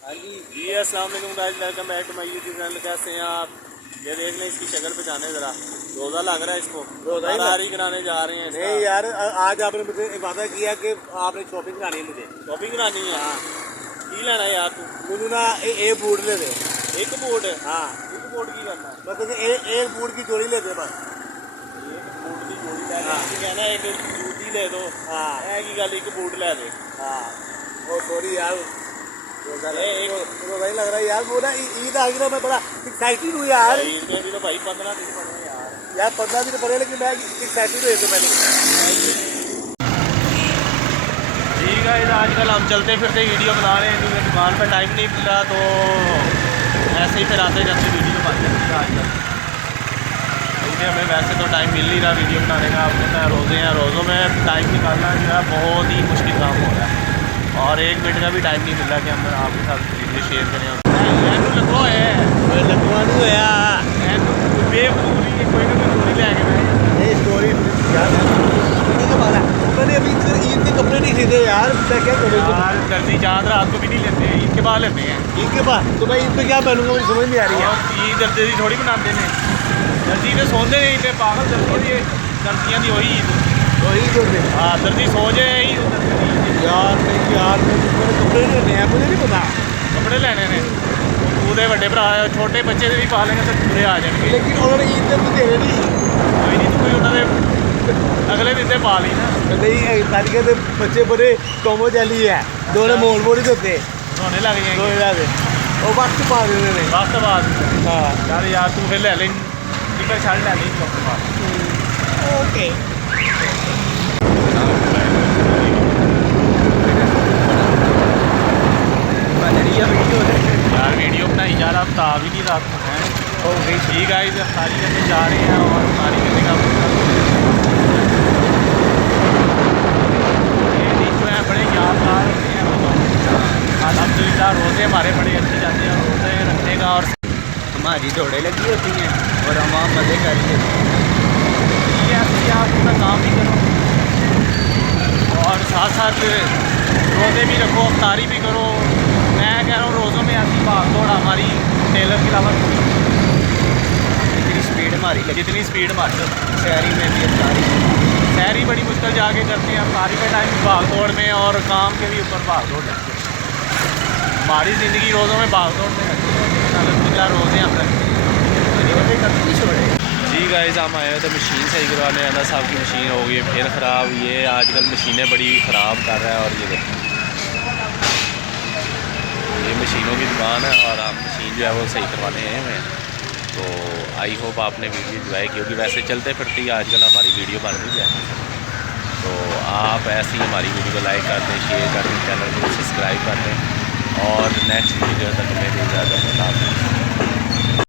हाँ जी अस्सलाम वालेकुम guys, welcome back to my YouTube channel. कैसे हैं आप? ये देख लें, इसकी शक्ल पहचाने ज़रा। रोज़ा लग रहा है इसको, रोज़ादारी कराने जा रहे हैं। नहीं यार, आज आपने मुझे वादा किया कि आपने शॉपिंग करानी है। मुझे शॉपिंग करानी है। हाँ, की लेना है यार तू? मैनू ना एक बूट ले दे। एक बूट? हाँ, एक बूट की करना मतलब एक बूट की जोड़ी ले दे बस। एक बूट की जोड़ी ले दे। हाँ। कहना एक जूती ले दो। हाँ ऐ की गल, एक बूट ले दे। हाँ, वो सॉरी यार, रोज़ा ही लग रहा है यार। वो ना ईद आ गई ना, मैं बड़ा एक्साइटेड हूँ यार। ईद में भी तो भाई 15 दिन पड़े हैं यार 15 दिन पड़े, लेकिन मैं एक्साइटेड हुए थे पहले। ठीक है। आजकल हम चलते फिरते वीडियो बना रहे हैं क्योंकि दुकान पर टाइम नहीं मिल रहा, तो ऐसे ही फिर आते जाते वीडियो बन जाती है आजकल। क्योंकि हमें वैसे तो टाइम मिल नहीं रहा वीडियो बनाने का। आपने तो रोज़े हैं, रोज़ों में टाइम निकालना जो है बहुत ही मुश्किल काम हो रहा है, और 1 मिनट का भी टाइम नहीं मिल रहा कि हम आपके साथ वीडियो शेयर करें। लगो है लगवानी है यार, बेवकूफ़ी कोई ना कोई स्टोरी ले आके ये स्टोरी यार मैंने अभी ईद के कपड़े नहीं खरीदे यार। मैं क्या करूँ यार, दर्जी चाँद रात को भी नहीं लेते हैं, ईद के बाद लेते हैं। ईद के बाद तो मैं ईद पे क्या पहनूंगा, मुझे समझ नहीं आ रही है। और ईद दर्जी थोड़ी बनाते हैं, दर्जी तो सोते नहीं थे पागल। दर्जी दर्जियाँ की वही ईद, वही जो थे। हाँ दर्जी सो जाए ही यार नहीं यार, मेरे कपड़े लेने हैं, मुझे नहीं पता। कपड़े लेने ने पूरे बड़े भरा छोटे बच्चे भी पा लेंगे तो पूरे आ जाएंगे। लेकिन उन्होंने ईद पे मुझे देने नहीं। कोई नहीं, तो कोई उन्होंने अगले दिन से पा ली ना। नहीं तारीखे के बच्चे बड़े टोमो जैली है, दोनों मोल मोड़ी देते रोने लग जाएंगे वो वक्त पा रहे उन्होंने। वक्त बाद। हाँ यार यार तू फिर ले लें, टिकट शर्ट ले लें वक्त बाद। ओके। यार वीडियो बनाई जा रहा, अब तो आ भी नहीं रात में है। हो गई ठीक है, इसे अफ्तारी करने जा रहे हैं और अफ्तारी करने का ये दिन जो है बड़े यादगार होते हैं रोज़ा। अल्हम्दुलिल्लाह रोज़े हमारे बड़े अच्छे जाते हैं, रोज़े रखने का। और हमारी दौड़े लगी होती हैं और हम वहाँ मज़े करेंगे। ये ऐसे आप अपना काम भी करो और साथ साथ रोज़े भी रखो, अफ्तारी भी करो। मैं कह रहा हूँ रोज़ों में ऐसी भाग दौड़ हमारी टेलर के अलावा इतनी स्पीड मारी लगी, जितनी स्पीड मारी शहरी में भी अफ्तारी। शहरी बड़ी मुश्किल जाके करते हैं, अफ्तारी के टाइम भाग दौड़ में और काम के भी ऊपर भाग दौड़ लगती है। हमारी ज़िंदगी रोज़ों में भाग दौड़ में लगती है, अल्हम्दुलिल्लाह रोज़े हम रखते हैं। छोड़े जी गाइस, हम आए तो मशीन सही करवाने। अना साहब की मशीन हो गई फिर ख़राब। ये आजकल मशीनें बड़ी ख़राब कर रहा है। और ये देखो, ये मशीनों की दुकान है और हम मशीन जो है वो सही करवाने आए हुए हैं। तो आई होप आपने वीडियो इंजॉय की होगी। वैसे चलते फिरते ही आजकल हमारी वीडियो बन रही है, तो आप ऐसे ही हमारी वीडियो को लाइक कर दें, शेयर कर दें, चैनल को सब्सक्राइब कर दें। और नेक्स्ट वीडियो तक मेरी इजाज़त।